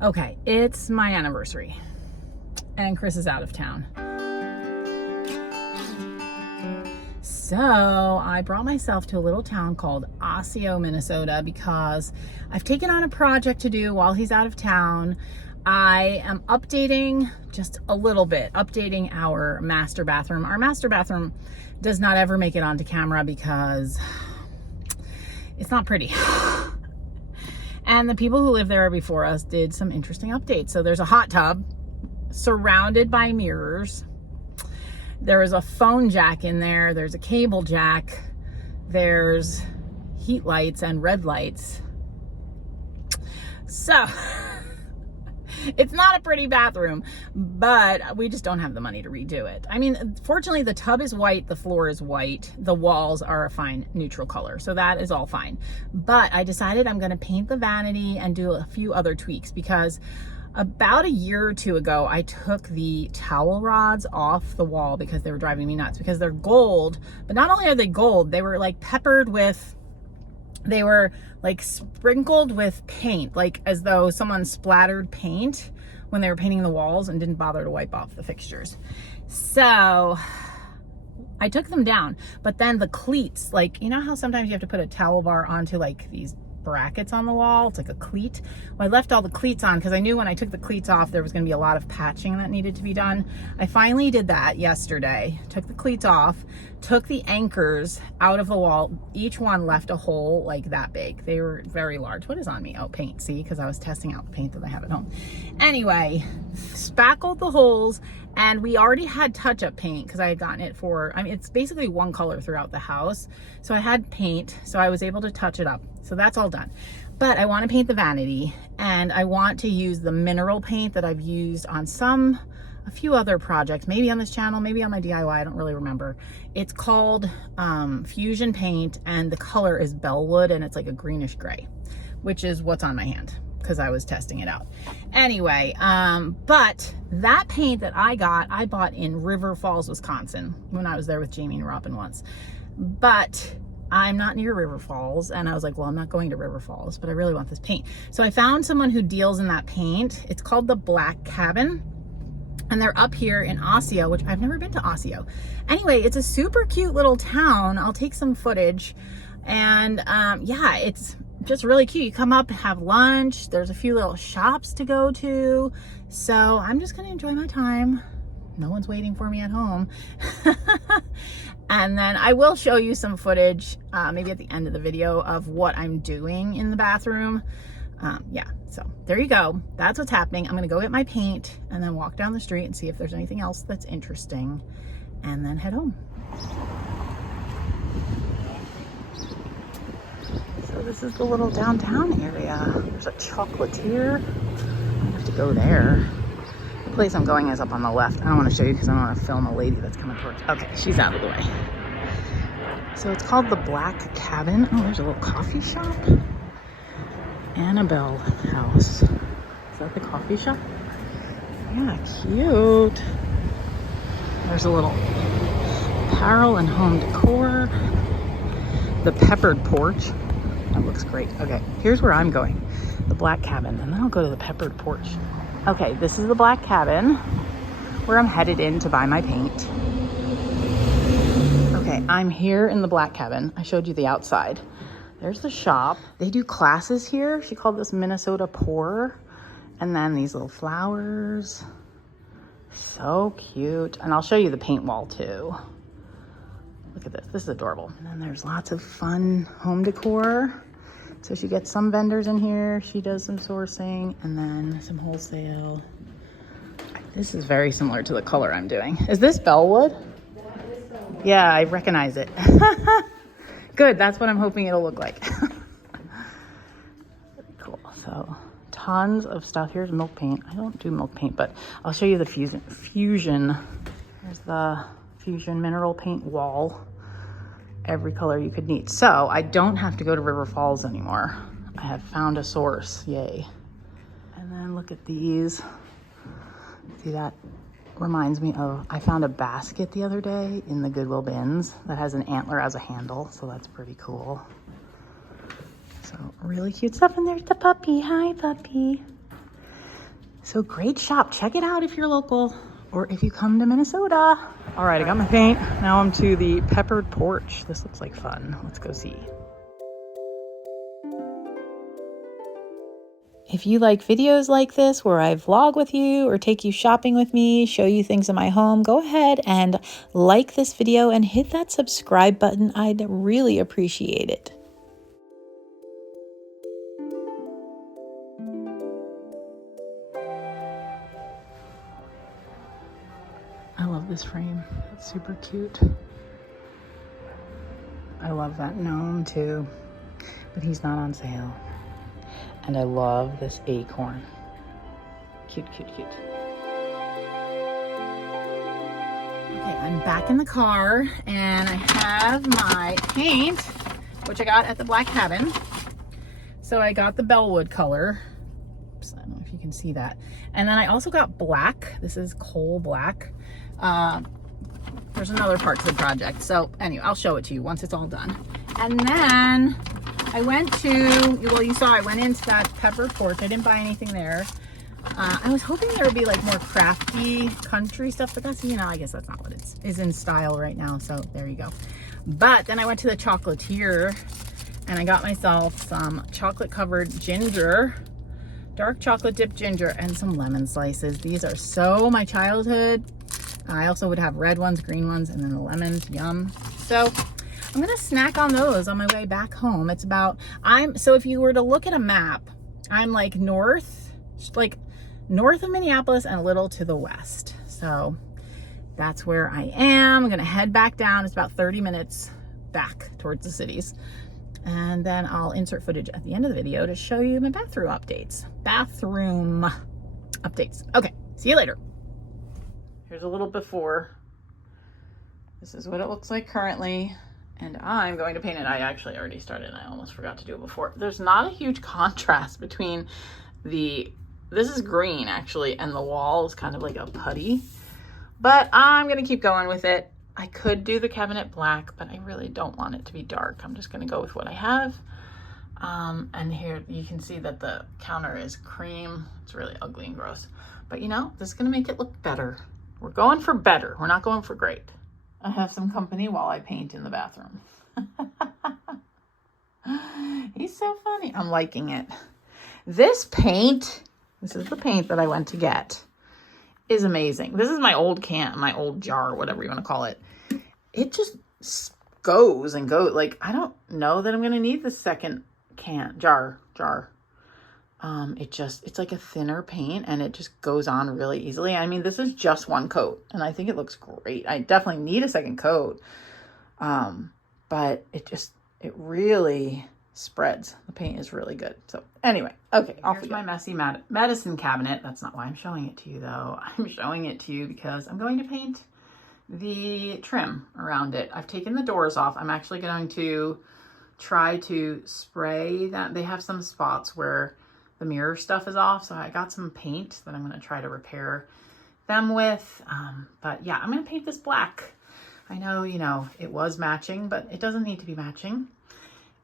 Okay, it's my anniversary and Chris is out of town. So I brought myself to a little town called Osseo, Minnesota, because I've taken on a project to do while he's out of town. I am updating just a little bit, updating our master bathroom. Our master bathroom does not ever make it onto camera because it's not pretty. And the people who lived there before us did some interesting updates. So there's a hot tub surrounded by mirrors. There is a phone jack in there. There's a cable jack. There's heat lights and red lights. So it's not a pretty bathroom, but we just don't have the money to redo it. I mean, fortunately, the tub is white, the floor is white, the walls are a fine neutral color, so that is all fine. But I decided I'm going to paint the vanity and do a few other tweaks, because about a year or two ago, I took the towel rods off the wall because they were driving me nuts, because they're gold. But not only are they gold, they were like peppered with, they were like sprinkled with paint, like as though someone splattered paint when they were painting the walls and didn't bother to wipe off the fixtures. So I took them down, but then the cleats, like, you know how sometimes you have to put a towel bar onto like these brackets on the wall? It's like a cleat. Well, I left all the cleats on because I knew when I took the cleats off there was going to be a lot of patching that needed to be done. I finally did that yesterday. Took the cleats off, took the anchors out of the wall. Each one left a hole like that big. They were very large. What is on me? Oh, paint. See, because I was testing out the paint that I have at home. Anyway, spackled the holes, and we already had touch-up paint because I had gotten it for, I mean, it's basically one color throughout the house. So I had paint, so I was able to touch it up. So that's all done. But I want to paint the vanity, and I want to use the mineral paint that I've used on a few other projects, maybe on this channel, maybe on my DIY, I don't really remember. It's called Fusion Paint, and the color is Bellwood, and it's like a greenish gray, which is what's on my hand because I was testing it out. Anyway, but that paint that I got, I bought in River Falls, Wisconsin when I was there with Jamie and Robin once. But I'm not near River Falls, and I was like, well, I'm not going to River Falls, but I really want this paint. So I found someone who deals in that paint. It's called the Black Cabin, and they're up here in Osseo, which I've never been to Osseo. Anyway, it's a super cute little town. I'll take some footage, and yeah, it's just really cute. You come up, have lunch. There's a few little shops to go to. So I'm just gonna enjoy my time. No one's waiting for me at home. And then I will show you some footage, maybe at the end of the video, of what I'm doing in the bathroom. Yeah, so there you go. That's what's happening. I'm gonna go get my paint and then walk down the street and see if there's anything else that's interesting, and then head home. So this is the little downtown area. There's a chocolatier. I have to go there. The place I'm going is up on the left. I don't want to show you because I don't want to film a lady that's coming towards. Okay, she's out of the way. So it's called the Black Cabin. Oh, there's a little coffee shop. Annabelle House. Is that the coffee shop? Yeah, cute. There's a little apparel and home decor. The peppered porch. That looks great. Okay, here's where I'm going. The Black Cabin, and then I'll go to the peppered porch. Okay, this is the Black Cabin, where I'm headed in to buy my paint. Okay, I'm here in the Black Cabin. I showed you the outside. There's the shop. They do classes here. She called this Minnesota Pour. And then these little flowers. So cute. And I'll show you the paint wall too. Look at this. This is adorable. And then there's lots of fun home decor. So she gets some vendors in here. She does some sourcing and then some wholesale. This is very similar to the color I'm doing. Is this Bellwood? Yeah, I recognize it. Good, that's what I'm hoping it'll look like. Cool, so tons of stuff. Here's milk paint. I don't do milk paint, but I'll show you the fusion. There's the Fusion mineral paint wall. Every color you could need. So I don't have to go to River Falls anymore. I have found a source, yay. And then look at these. See, that reminds me of, I found a basket the other day in the Goodwill bins that has an antler as a handle, so that's pretty cool. So really cute stuff. And there's the puppy. Hi, puppy. So great shop. Check it out if you're local or if you come to Minnesota. All right, I got my paint. Now I'm to the peppered porch. This looks like fun. Let's go see. If you like videos like this where I vlog with you or take you shopping with me, show you things in my home, go ahead and like this video and hit that subscribe button. I'd really appreciate it. I love this frame. It's super cute. I love that gnome too, but he's not on sale. And I love this acorn. Cute, cute, cute. Okay, I'm back in the car and I have my paint, which I got at the Black Cabin. So I got the Bellwood color. Oops, I don't know if you can see that. And then I also got black. This is coal black. There's another part to the project. So anyway, I'll show it to you once it's all done. And then I went to, well, you saw I went into that pepper porch. I didn't buy anything there. I was hoping there would be like more crafty country stuff, but that's, you know, I guess that's not what is in style right now. So there you go. But then I went to the chocolatier and I got myself some chocolate covered ginger, dark chocolate dipped ginger, and some lemon slices. These are so my childhood. I also would have red ones, green ones, and then the lemons, yum. So I'm gonna snack on those on my way back home. It's about, so if you were to look at a map, I'm like north of Minneapolis and a little to the west. So that's where I am. I'm gonna head back down. It's about 30 minutes back towards the cities. And then I'll insert footage at the end of the video to show you my bathroom updates. Okay, see you later. Here's a little before. This is what it looks like currently. And I'm going to paint it. I actually already started. I almost forgot to do it before. There's not a huge contrast between this is green actually, and the wall is kind of like a putty. But I'm gonna keep going with it. I could do the cabinet black, but I really don't want it to be dark. I'm just gonna go with what I have. And here you can see that the counter is cream. It's really ugly and gross. But you know, this is gonna make it look better. We're going for better. We're not going for great. I have some company while I paint in the bathroom. He's so funny. I'm liking it. This paint, this is the paint that I went to get, is amazing. This is my old can, my old jar, whatever you want to call it. It just goes and goes. Like, I don't know that I'm going to need the second jar. It's like a thinner paint and it just goes on really easily. I mean, this is just one coat and I think it looks great. I definitely need a second coat. But it really spreads. The paint is really good. So anyway, okay. Here's my messy medicine cabinet. That's not why I'm showing it to you though. I'm showing it to you because I'm going to paint the trim around it. I've taken the doors off. I'm actually going to try to spray that. They have some spots where the mirror stuff is off, so I got some paint that I'm going to try to repair them with. But yeah, I'm going to paint this black. I know, you know, it was matching, but it doesn't need to be matching.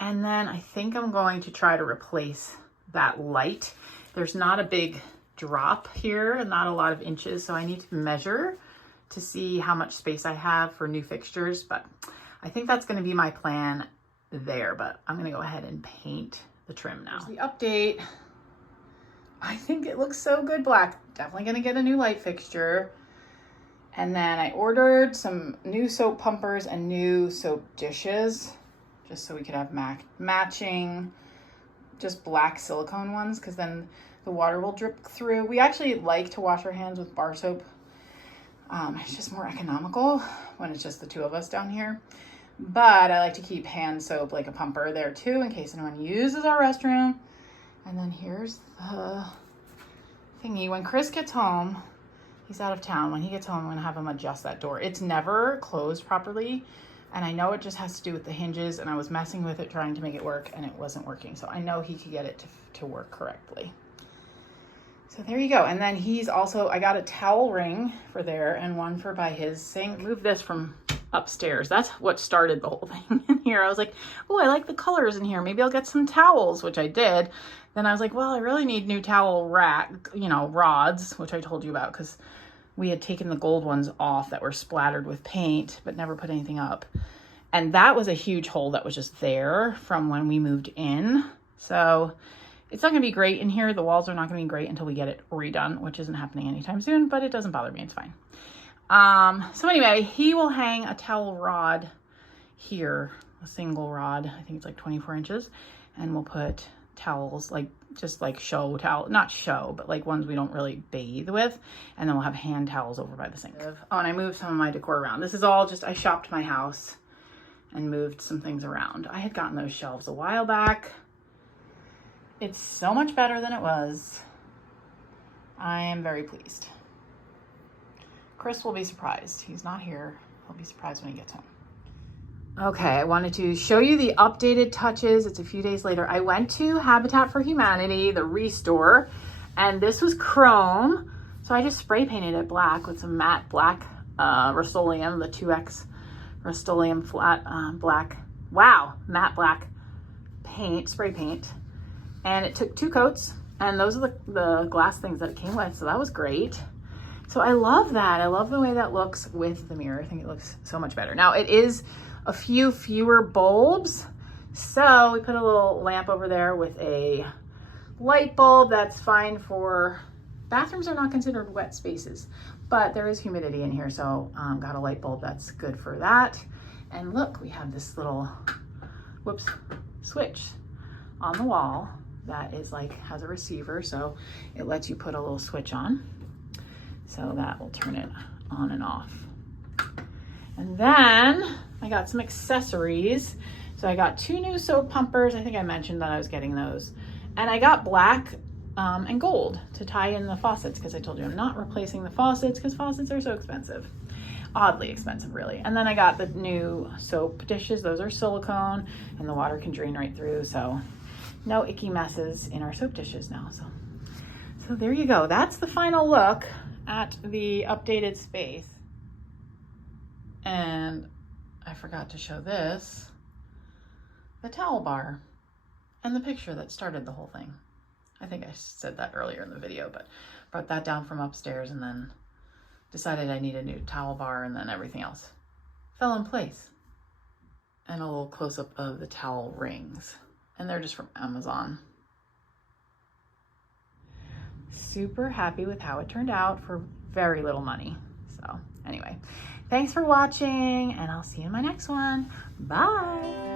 And then I think I'm going to try to replace that light. There's not a big drop here and not a lot of inches, so I need to measure to see how much space I have for new fixtures, but I think that's going to be my plan there. But I'm going to go ahead and paint the trim now. Here's the update. I think it looks so good black. Definitely going to get a new light fixture. And then I ordered some new soap pumpers and new soap dishes just so we could have matching just black silicone ones, because then the water will drip through. We actually like to wash our hands with bar soap. It's just more economical when it's just the two of us down here. But I like to keep hand soap, like a pumper there too, in case anyone uses our restroom. And then here's the thingy. When Chris gets home, he's out of town. When he gets home, I'm gonna have him adjust that door. It's never closed properly. And I know it just has to do with the hinges, and I was messing with it trying to make it work and it wasn't working. So I know he could get it to work correctly. So there you go. And then he's also, I got a towel ring for there and one for by his sink. Move this from upstairs. That's what started the whole thing. here. I was like, oh, I like the colors in here. Maybe I'll get some towels, which I did. Then I was like, well, I really need new towel rack, you know, rods, which I told you about because we had taken the gold ones off that were splattered with paint, but never put anything up. And that was a huge hole that was just there from when we moved in. So it's not gonna be great in here. The walls are not gonna be great until we get it redone, which isn't happening anytime soon, but it doesn't bother me, it's fine. So anyway, he will hang a towel rod here, a single rod. I think it's like 24 inches. And we'll put towels, like just like show towel, not show, but like ones we don't really bathe with. And then we'll have hand towels over by the sink. Oh, and I moved some of my decor around. This is all just, I shopped my house and moved some things around. I had gotten those shelves a while back. It's so much better than it was. I am very pleased. Chris will be surprised. He's not here. He'll be surprised when he gets home. Okay, I wanted to show you the updated touches. It's a few days later. I went to Habitat for Humanity, the Restore, and this was chrome. So I just spray painted it black with some matte black Rust-Oleum, the 2X Rust-Oleum flat black. Wow, matte black paint, spray paint. And it took 2 coats, and those are the glass things that it came with, so that was great. So I love that. I love the way that looks with the mirror. I think it looks so much better. Now it is a few fewer bulbs, so we put a little lamp over there with a light bulb. That's fine for, bathrooms are not considered wet spaces, but there is humidity in here, so got a light bulb that's good for that. And look, we have this little, whoops, switch on the wall that is like, has a receiver, so it lets you put a little switch on. So that will turn it on and off. And then I got some accessories. So I got 2 new soap pumpers. I think I mentioned that I was getting those. And I got black and gold to tie in the faucets, because I told you I'm not replacing the faucets because faucets are so expensive. Oddly expensive, really. And then I got the new soap dishes. Those are silicone and the water can drain right through. So no icky messes in our soap dishes now. So there you go. That's the final look at the updated space. And I forgot to show this, the towel bar and the picture that started the whole thing. I think I said that earlier in the video, but brought that down from upstairs and then decided I need a new towel bar, and then everything else fell in place. And a little close-up of the towel rings. And they're just from Amazon. Super happy with how it turned out for very little money. So anyway, thanks for watching, and I'll see you in my next one. Bye.